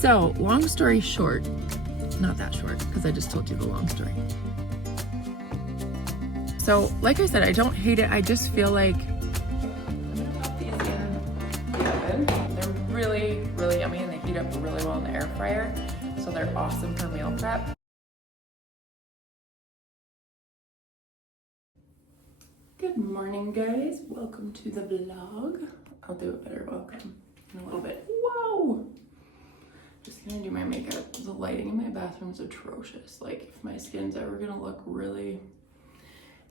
So, long story short, not that short, because I just told you the long story. So, like I said, I don't hate it. I just feel like I'm gonna pop these in the oven. They're really, really yummy, and they heat up really well in the air fryer. So they're awesome for meal prep. Good morning, guys. Welcome to the vlog. I'll do a better welcome in a little bit. Whoa! Just gonna do my makeup. The lighting in my bathroom's atrocious. Like, if my skin's ever gonna look really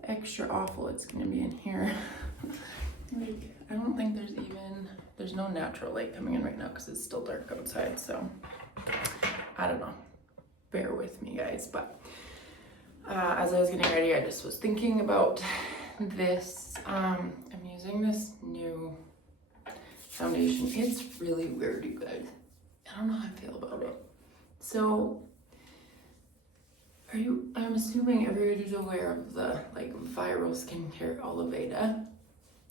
extra awful, it's gonna be in here. Like, I don't think there's no natural light coming in right now because it's still dark outside, so I don't know. Bear with me, guys. But as I was getting ready, I just was thinking about this. I'm using this new foundation. It's really weird, you guys. I don't know how I feel about it. So, I'm assuming everybody's aware of the viral skincare Oliveda.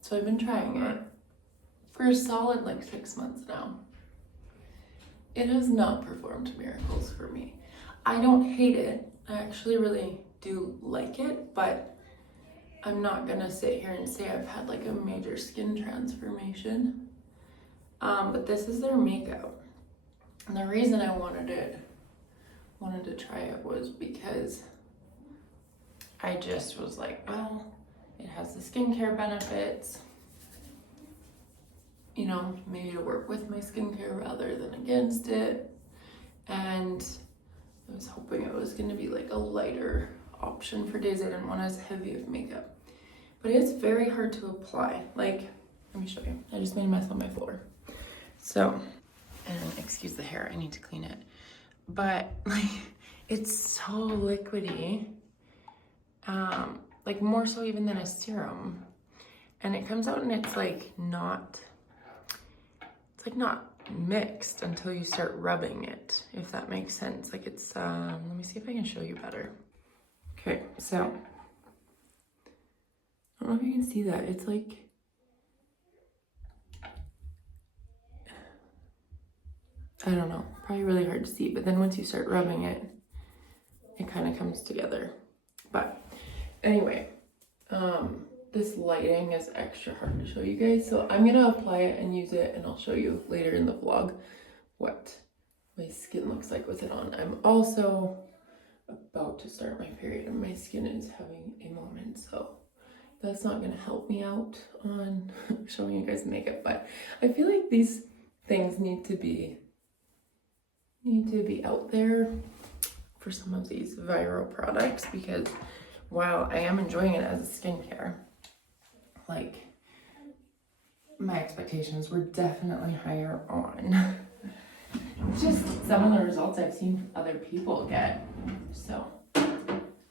So I've been trying it for a solid 6 months now. It has not performed miracles for me. I don't hate it. I actually really do like it, but I'm not gonna sit here and say I've had a major skin transformation. But this is their makeup. And the reason I wanted to try it was because I just was like, well, it has the skincare benefits, maybe to work with my skincare rather than against it. And I was hoping it was going to be a lighter option for days I didn't want as heavy of makeup. But it's very hard to apply. Let me show you. I just made a mess on my floor. So, and excuse the hair, I need to clean it. But it's so liquidy. More so even than a serum. And it comes out and it's not mixed until you start rubbing it, if that makes sense. Let me see if I can show you better. Okay, so I don't know if you can see that. It's I don't know, probably really hard to see, but then once you start rubbing it, it kind of comes together. But anyway, this lighting is extra hard to show you guys, so I'm gonna apply it and use it, and I'll show you later in the vlog what my skin looks like with it on. I'm also about to start my period, and my skin is having a moment, so that's not gonna help me out on showing you guys makeup. But I feel like these things need to be out there for some of these viral products, because while I am enjoying it as a skincare, my expectations were definitely higher on just some of the results I've seen other people get. So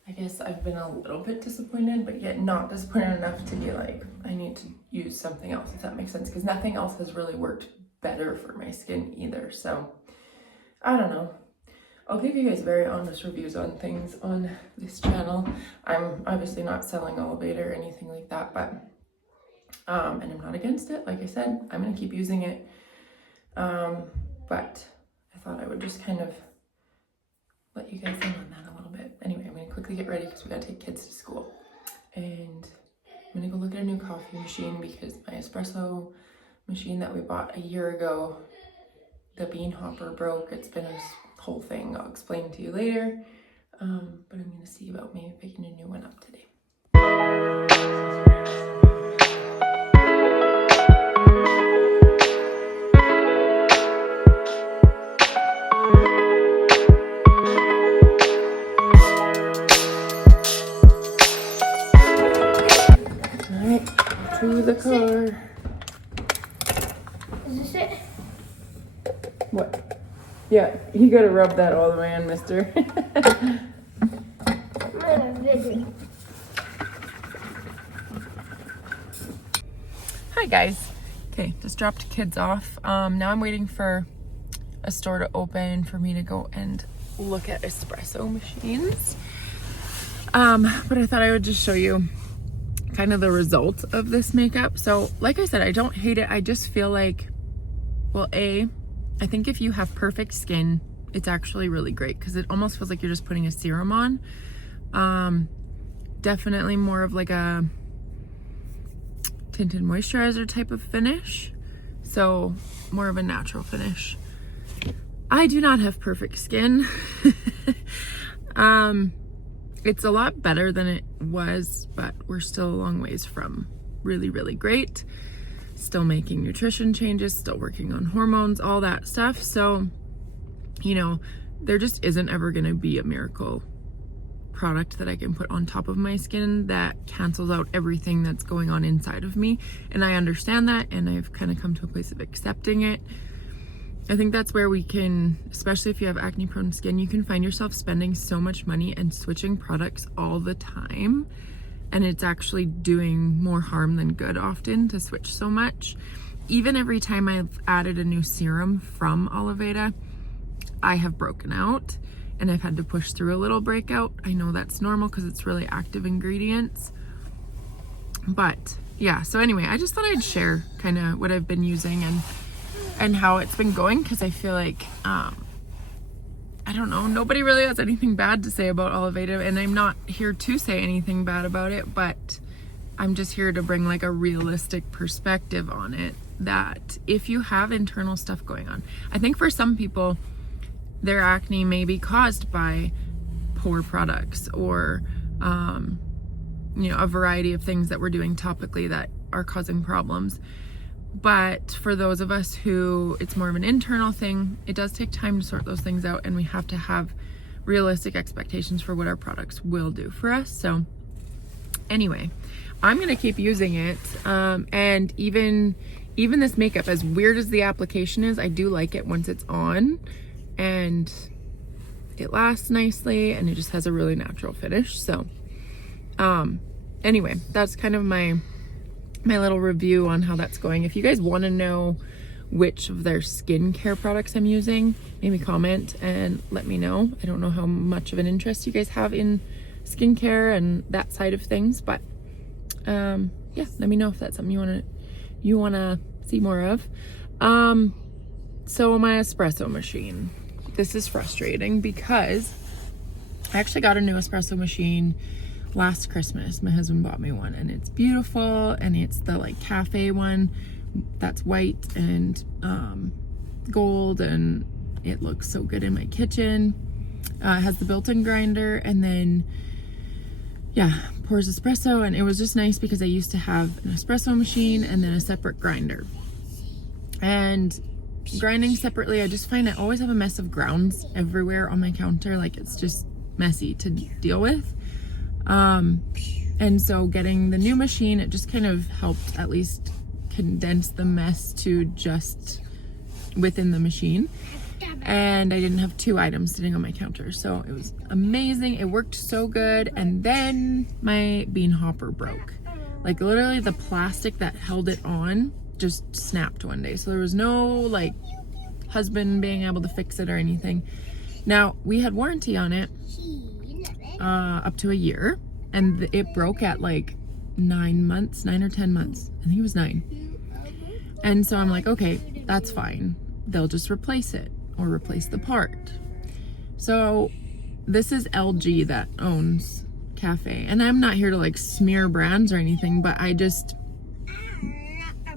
I guess I've been a little bit disappointed, but yet not disappointed enough to be I need to use something else, if that makes sense, because nothing else has really worked better for my skin either. So I don't know. I'll give you guys very honest reviews on things on this channel. I'm obviously not selling Oliveda or anything like that, but and I'm not against it. Like I said, I'm gonna keep using it. But I thought I would just kind of let you guys in on that a little bit. Anyway, I'm gonna quickly get ready because we gotta take kids to school. And I'm gonna go look at a new coffee machine because my espresso machine that we bought a year ago, the bean hopper broke. It's been a whole thing. I'll explain to you later. But I'm gonna see about maybe picking a new one up today. All right, to the car. Is this it? What? Yeah, you gotta rub that all the way in, mister. Hi guys. Okay, just dropped kids off. Now I'm waiting for a store to open for me to go and look at espresso machines. But I thought I would just show you kind of the result of this makeup. So like I said, I don't hate it. I just feel like, well, A, I think if you have perfect skin, it's actually really great because it almost feels like you're just putting a serum on. Definitely more of like a tinted moisturizer type of finish. So more of a natural finish. I do not have perfect skin. It's a lot better than it was, but we're still a long ways from really, really great. Still making nutrition changes, still working on hormones, all that stuff. So, you know, there just isn't ever going to be a miracle product that I can put on top of my skin that cancels out everything that's going on inside of me. And I understand that, and I've kind of come to a place of accepting it. I think that's where we can, especially if you have acne prone skin, you can find yourself spending so much money and switching products all the time. And it's actually doing more harm than good often to switch so much. Even every time I've added a new serum from Oliveda, I have broken out and I've had to push through a little breakout. I know that's normal because it's really active ingredients. But yeah, so anyway, I just thought I'd share kind of what I've been using and how it's been going, because I feel like, I don't know, nobody really has anything bad to say about Oliveda, and I'm not here to say anything bad about it, but I'm just here to bring like a realistic perspective on it, that if you have internal stuff going on, I think for some people, their acne may be caused by poor products or, you know, a variety of things that we're doing topically that are causing problems. But for those of us who it's more of an internal thing, it does take time to sort those things out, and we have to have realistic expectations for what our products will do for us. So anyway, I'm gonna keep using it, and even this makeup, as weird as the application is, I do like it once it's on, and it lasts nicely, and it just has a really natural finish. So anyway, that's kind of my little review on how that's going. If you guys want to know which of their skincare products I'm using, maybe comment and let me know. I don't know how much of an interest you guys have in skincare and that side of things, but yeah, let me know if that's something you want to see more of. So my espresso machine, this is frustrating because I actually got a new espresso machine last Christmas. My husband bought me one, and it's beautiful, and it's the like cafe one that's white and gold, and it looks so good in my kitchen. It has the built-in grinder, and then yeah, pours espresso, and it was just nice because I used to have an espresso machine and then a separate grinder. And grinding separately, I just find I always have a mess of grounds everywhere on my counter. Like, it's just messy to deal with. And so getting the new machine, it just kind of helped at least condense the mess to just within the machine. And I didn't have two items sitting on my counter. So it was amazing. It worked so good. And then my bean hopper broke. Like, literally the plastic that held it on just snapped one day. So there was no like husband being able to fix it or anything. Now, we had warranty on it up to a year, and it broke at like 9 or 10 months. I think it was 9. And so I'm like, okay, that's fine. They'll just replace it or replace the part. So this is LG that owns Cafe, and I'm not here to like smear brands or anything, but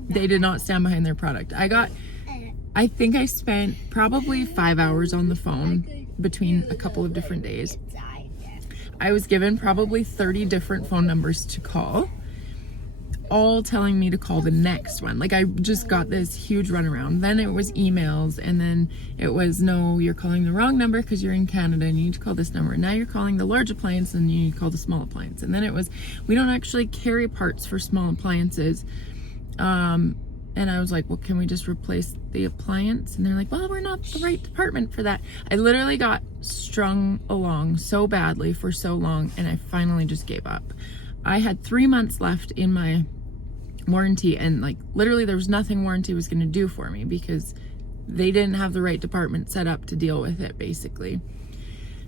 they did not stand behind their product. I think I spent probably 5 hours on the phone between a couple of different days. I was given probably 30 different phone numbers to call, all telling me to call the next one. Like, I just got this huge runaround. Then it was emails, and then it was, no, you're calling the wrong number because you're in Canada and you need to call this number. Now you're calling the large appliance and you need to call the small appliance. And then it was, we don't actually carry parts for small appliances. And I was like, well, can we just replace the appliance? And they're like, well, we're not the right department for that. I literally got strung along so badly for so long, and I finally just gave up. I had 3 months left in my warranty, and like literally there was nothing warranty was going to do for me because they didn't have the right department set up to deal with it, basically.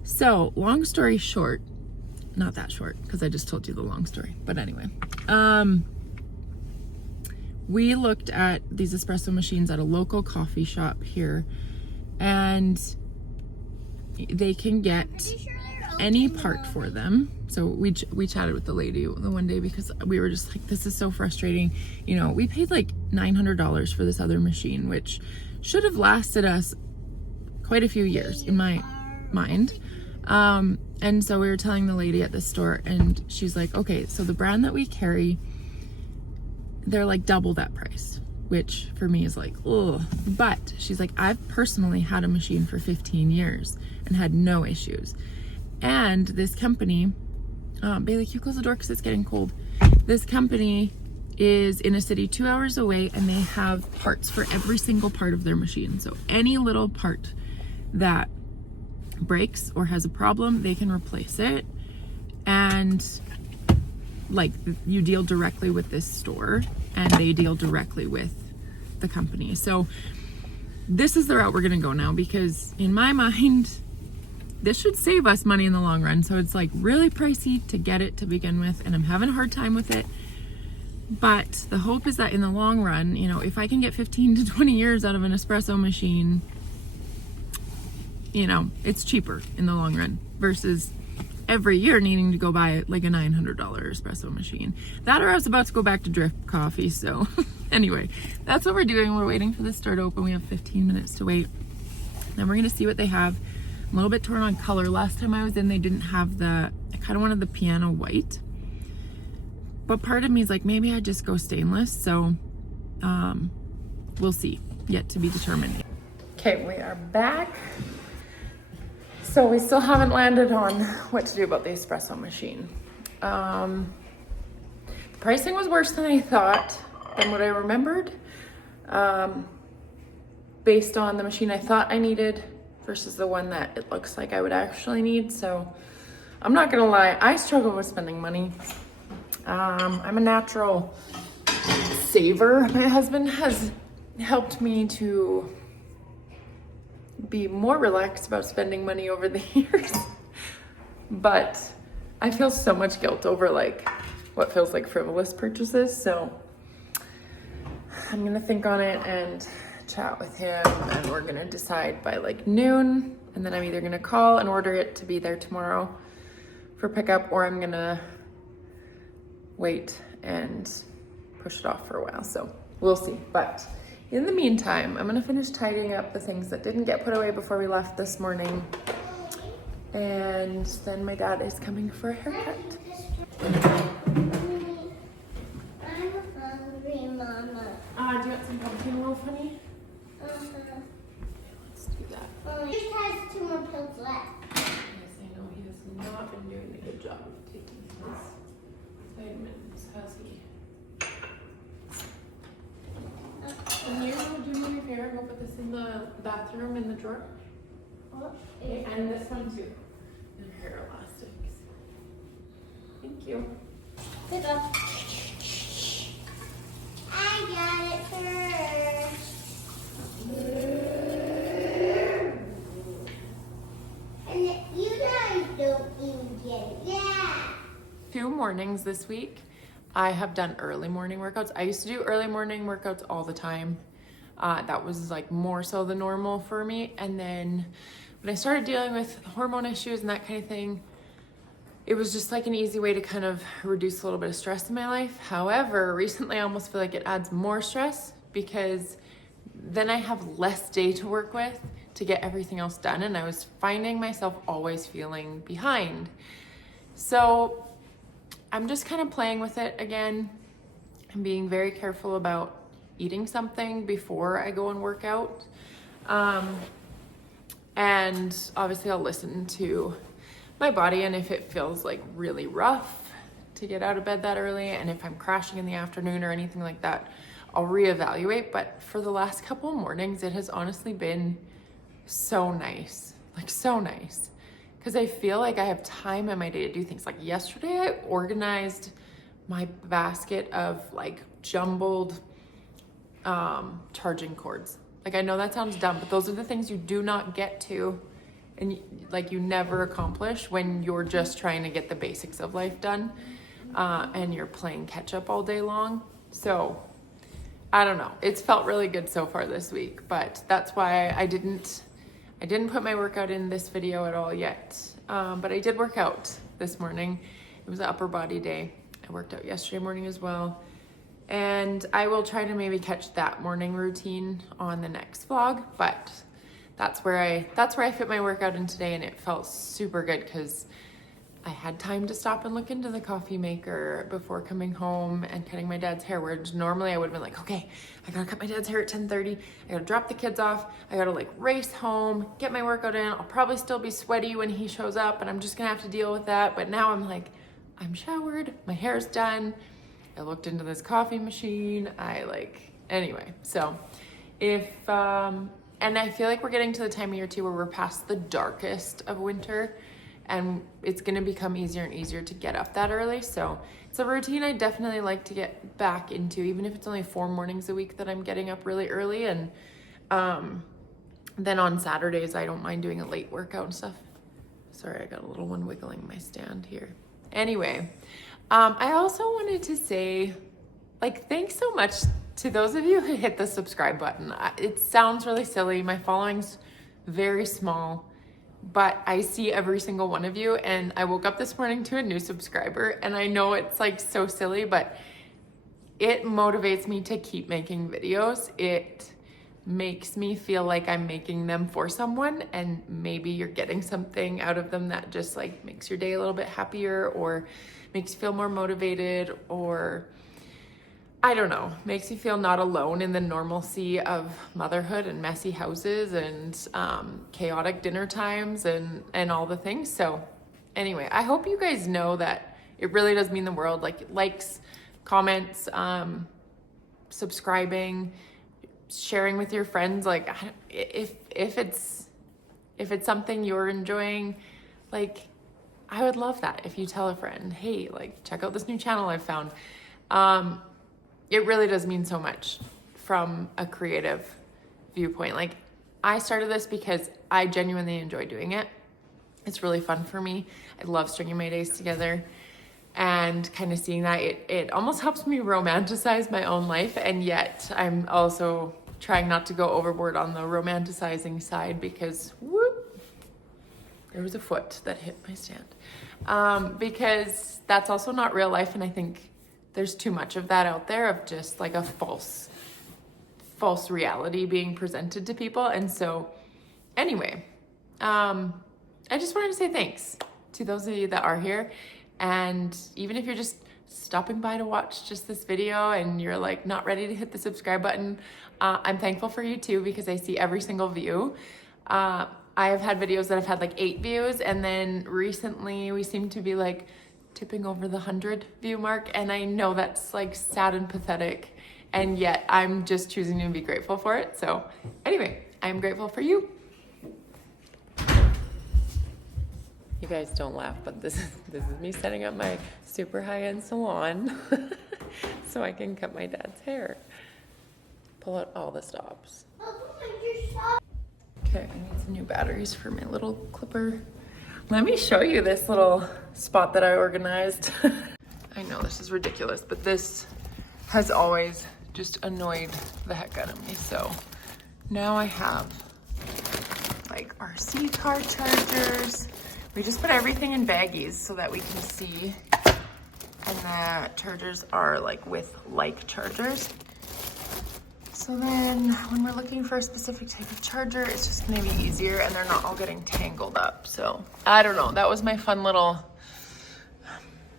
So long story short, not that short because I just told you the long story, but anyway, we looked at these espresso machines at a local coffee shop here, and they can get any part for them. So we chatted with the lady the one day because we were just like, this is so frustrating. You know, we paid like $900 for this other machine, which should have lasted us quite a few years in my mind. And so we were telling the lady at the store, and she's like, okay, so the brand that we carry, they're like double that price, which for me is like, ugh. But she's like, I've personally had a machine for 15 years and had no issues. And this company, Bailey, can you close the door because it's getting cold? This company is in a city 2 hours away, and they have parts for every single part of their machine. So any little part that breaks or has a problem, they can replace it. And like, you deal directly with this store, and they deal directly with the company. So this is the route we're gonna go now, because in my mind, this should save us money in the long run. So it's like really pricey to get it to begin with, and I'm having a hard time with it. But the hope is that in the long run, you know, if I can get 15 to 20 years out of an espresso machine, you know, it's cheaper in the long run versus every year needing to go buy like a $900 espresso machine. That, or I was about to go back to drip coffee. So anyway, that's what we're doing. We're waiting for this store to open. We have 15 minutes to wait. Then we're gonna see what they have. I'm a little bit torn on color. Last time I was in, they didn't have I kind of wanted the piano white. But part of me is like, maybe I just go stainless. So we'll see. Yet to be determined. Okay, we are back. So we still haven't landed on what to do about the espresso machine. Pricing was worse than I thought, than what I remembered. Based on the machine I thought I needed versus the one that it looks like I would actually need. So I'm not gonna lie, I struggle with spending money. I'm a natural saver. My husband has helped me to be more relaxed about spending money over the years. But I feel so much guilt over like what feels like frivolous purchases. So I'm gonna think on it and chat with him, and we're gonna decide by like noon, and then I'm either gonna call and order it to be there tomorrow for pickup, or I'm gonna wait and push it off for a while. So we'll see. But in the meantime, I'm gonna finish tidying up the things that didn't get put away before we left this morning. And then my dad is coming for a haircut. I'm hungry, Mama. Do you want some pumpkin roll, honey? Let's do that. He just has 2 more pills left. Yes, I know he has not been doing a good job of taking his vitamins, has he? Can you do me a favor and go put this in the bathroom in the drawer? Okay, and this one too. And hair elastics. Thank you. Pick up. I got it first. And you guys don't even get it. Yeah. 2 mornings this week, I have done early morning workouts. I used to do early morning workouts all the time. That was like more so the normal for me. And then when I started dealing with hormone issues and that kind of thing, it was just like an easy way to kind of reduce a little bit of stress in my life. However, recently I almost feel like it adds more stress, because then I have less day to work with to get everything else done. And I was finding myself always feeling behind. So I'm just kind of playing with it again. I'm being very careful about eating something before I go and work out. And obviously I'll listen to my body, and if it feels like really rough to get out of bed that early, and if I'm crashing in the afternoon or anything like that, I'll reevaluate. But for the last couple of mornings, it has honestly been so nice, like so nice, because I feel like I have time in my day to do things. Like yesterday, I organized my basket of like jumbled charging cords. Like, I know that sounds dumb, but those are the things you do not get to, and you never accomplish when you're just trying to get the basics of life done, and you're playing catch up all day long. So I don't know. It's felt really good so far this week, but that's why I didn't put my workout in this video at all yet. But I did work out this morning. It was an upper body day. I worked out yesterday morning as well. And I will try to maybe catch that morning routine on the next vlog, but that's where I fit my workout in today, and it felt super good because I had time to stop and look into the coffee maker before coming home and cutting my dad's hair, where normally I would have been like, okay, I gotta cut my dad's hair at 10:30. I gotta drop the kids off. I gotta like race home, get my workout in. I'll probably still be sweaty when he shows up and I'm just gonna have to deal with that. But now I'm like, I'm showered, my hair's done. I looked into this coffee machine. Anyway, so and I feel like we're getting to the time of year too where we're past the darkest of winter, and it's gonna become easier and easier to get up that early. So it's a routine I definitely like to get back into, even if it's only 4 mornings a week that I'm getting up really early. And then on Saturdays, I don't mind doing a late workout and stuff. Sorry, I got a little one wiggling my stand here. Anyway, I also wanted to say, thanks so much to those of you who hit the subscribe button. It sounds really silly. My following's very small, but I see every single one of you, and I woke up this morning to a new subscriber, and I know it's so silly, but it motivates me to keep making videos. It makes me feel like I'm making them for someone, and maybe you're getting something out of them that just makes your day a little bit happier, or makes you feel more motivated, or I don't know, makes you feel not alone in the normalcy of motherhood and messy houses and chaotic dinner times and all the things. So anyway, I hope you guys know that it really does mean the world. Likes, comments, subscribing, sharing with your friends. If it's something you're enjoying, I would love that if you tell a friend, hey, check out this new channel I've found. It really does mean so much from a creative viewpoint. I started this because I genuinely enjoy doing it. It's really fun for me. I love stringing my days together, and kind of seeing that it almost helps me romanticize my own life. And yet I'm also trying not to go overboard on the romanticizing side, because whoop, there was a foot that hit my stand. Because that's also not real life. And I think there's too much of that out there, of just a false reality being presented to people. And so anyway, I just wanted to say thanks to those of you that are here. And even if you're just stopping by to watch just this video and you're not ready to hit the subscribe button, I'm thankful for you too, because I see every single view. I have had videos that have had 8 views, and then recently we seem to be tipping over the 100 view mark, and I know that's sad and pathetic, and yet I'm just choosing to be grateful for it. So anyway, I'm grateful for you. You guys don't laugh, but this is me setting up my super high-end salon so I can cut my dad's hair. Pull out all the stops. Okay, I need some new batteries for my little clipper. Let me show you this little spot that I organized. I know this is ridiculous, but this has always just annoyed the heck out of me. So now I have RC car chargers. We just put everything in baggies so that we can see. And the chargers are with chargers. So then when we're looking for a specific type of charger, it's just gonna be easier, and they're not all getting tangled up. So I don't know, that was my fun little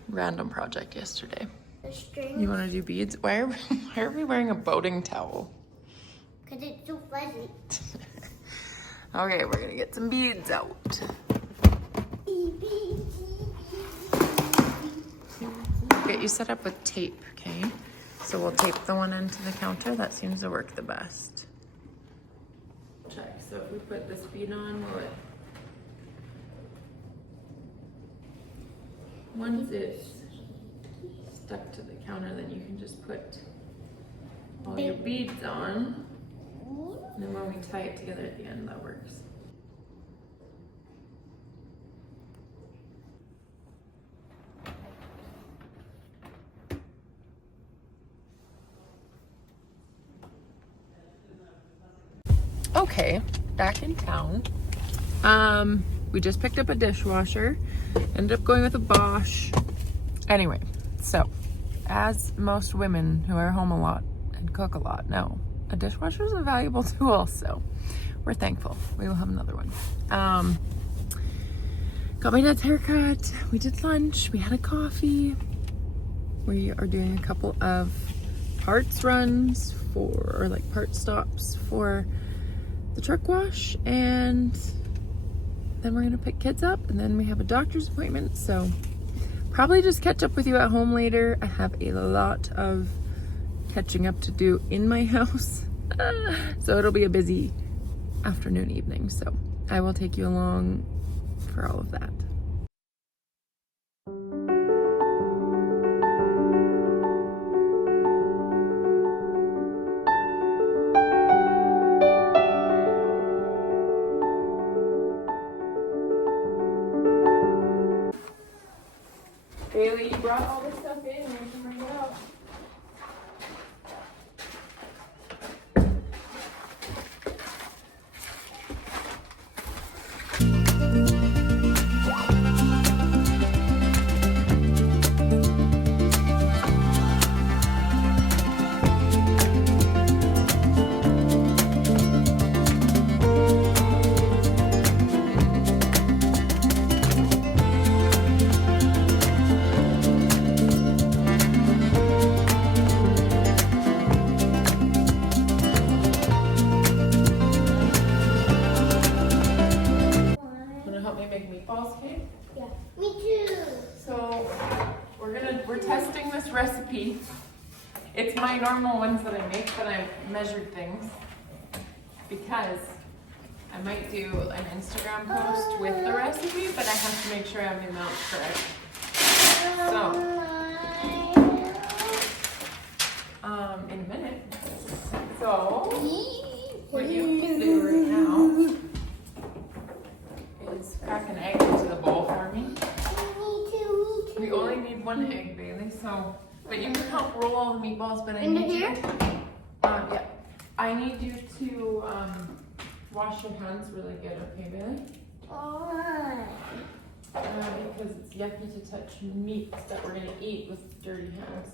random project yesterday. You wanna do beads? Why are we wearing a boating towel? Because it's so fuzzy. Okay, we're gonna get some beads out. Get you set up with tape, okay? So we'll tape the one end to the counter. That seems to work the best. Check. So if we put this bead on, will it? Once it's stuck to the counter, then you can just put all your beads on. And then when we tie it together at the end, that works. Okay, back in town. We just picked up a dishwasher. Ended up going with a Bosch. Anyway, so as most women who are home a lot and cook a lot know, a dishwasher is a valuable tool, so we're thankful. We will have another one. Got my dad's haircut. We did lunch. We had a coffee. We are doing a couple of parts runs or like part stops for the truck wash, and then we're gonna pick kids up, and then we have a doctor's appointment, so probably just catch up with you at home later. I have a lot of catching up to do in my house, so it'll be a busy afternoon, evening, so I will take you along for all of that. Bailey, you brought all this stuff in, we can bring it out. Yeah, me too. So we're testing this recipe. It's my normal ones that I make, but I've measured things because I might do an Instagram post with the recipe, but I have to make sure I have the amounts correct. So in a minute. So what you can do right now is crack an egg into the bowl for me. Me too. We only need one egg, Bailey, so, but you can help roll all the meatballs, but I In need you, here? yeah. I need you to, wash your hands really good, okay, Bailey? Alright. Because it's yucky to touch meat that we're gonna eat with dirty hands.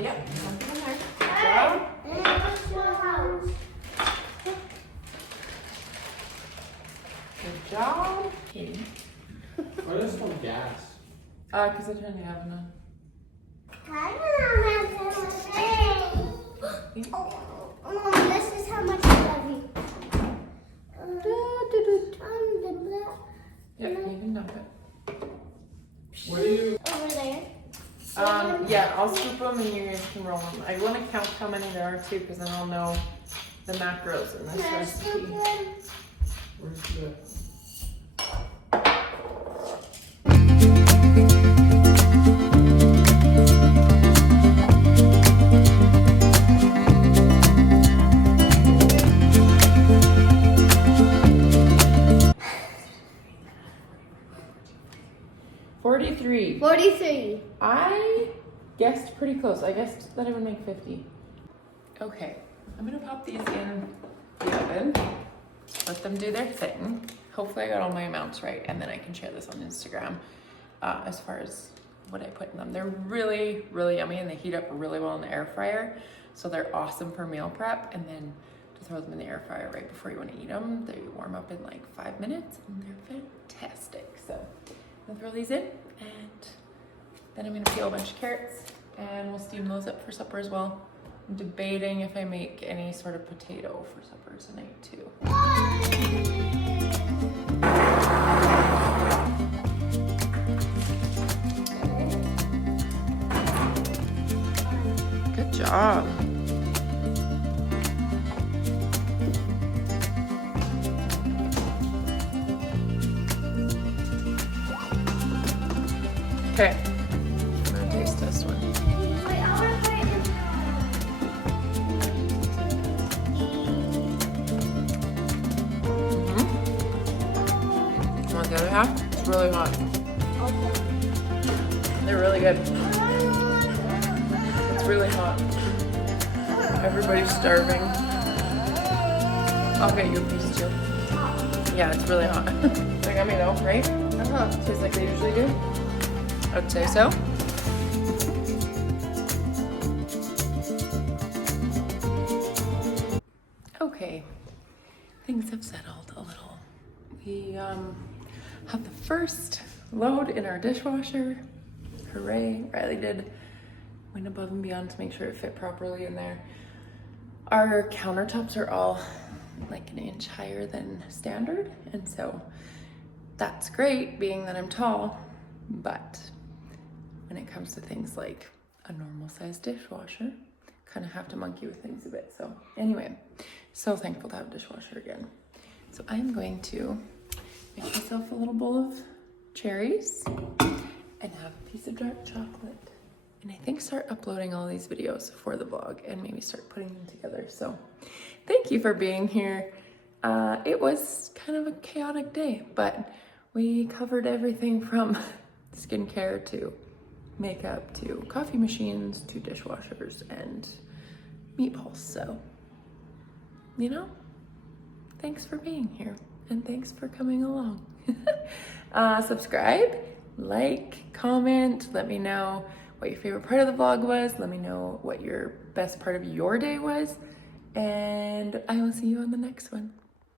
Yep, something in there. Good job. And I want your house. Good job. Okay. Why does it smell gas? Because I turned the oven on. Mom, this is how much I love you. Yep, you can dump it. What do you? Over there. Yeah, I'll scoop them and you guys can roll them. I want to count how many there are too, because then I'll know the macros in this Can I recipe. scoop one? Where's the? $43. 43. I guessed pretty close. I guessed that it would make 50. Okay, I'm gonna pop these in the oven. Let them do their thing. Hopefully I got all my amounts right, and then I can share this on Instagram as far as what I put in them. They're really, really yummy, and they heat up really well in the air fryer. So they're awesome for meal prep, and then to throw them in the air fryer right before you want to eat them. They warm up in like 5 minutes, and they're fantastic. So I'm gonna throw these in, and then I'm gonna peel a bunch of carrots, and we'll steam those up for supper as well. I'm debating if I make any sort of potato for supper tonight too. Good job. Okay, I'm gonna taste this one. Wait, I want to put it in. Want the other half? It's really hot. They're really good. It's really hot. Everybody's starving. I'll get you a piece too. Yeah, it's really hot. They got me though, right? Tastes like they usually do. I'd say so. Okay, things have settled a little. We have the first load in our dishwasher. Hooray! Riley went above and beyond to make sure it fit properly in there. Our countertops are all like an inch higher than standard, and so that's great being that I'm tall, but when it comes to things like a normal sized dishwasher, kind of have to monkey with things a bit. So anyway, so thankful to have a dishwasher again. So I'm going to make myself a little bowl of cherries and have a piece of dark chocolate. And I think start uploading all these videos for the vlog and maybe start putting them together. So thank you for being here. It was kind of a chaotic day, but we covered everything from skincare to makeup to coffee machines to dishwashers and meatballs. So, you know, thanks for being here and thanks for coming along. Subscribe, like, comment, let me know what your favorite part of the vlog was. Let me know what your best part of your day was. And I will see you on the next one.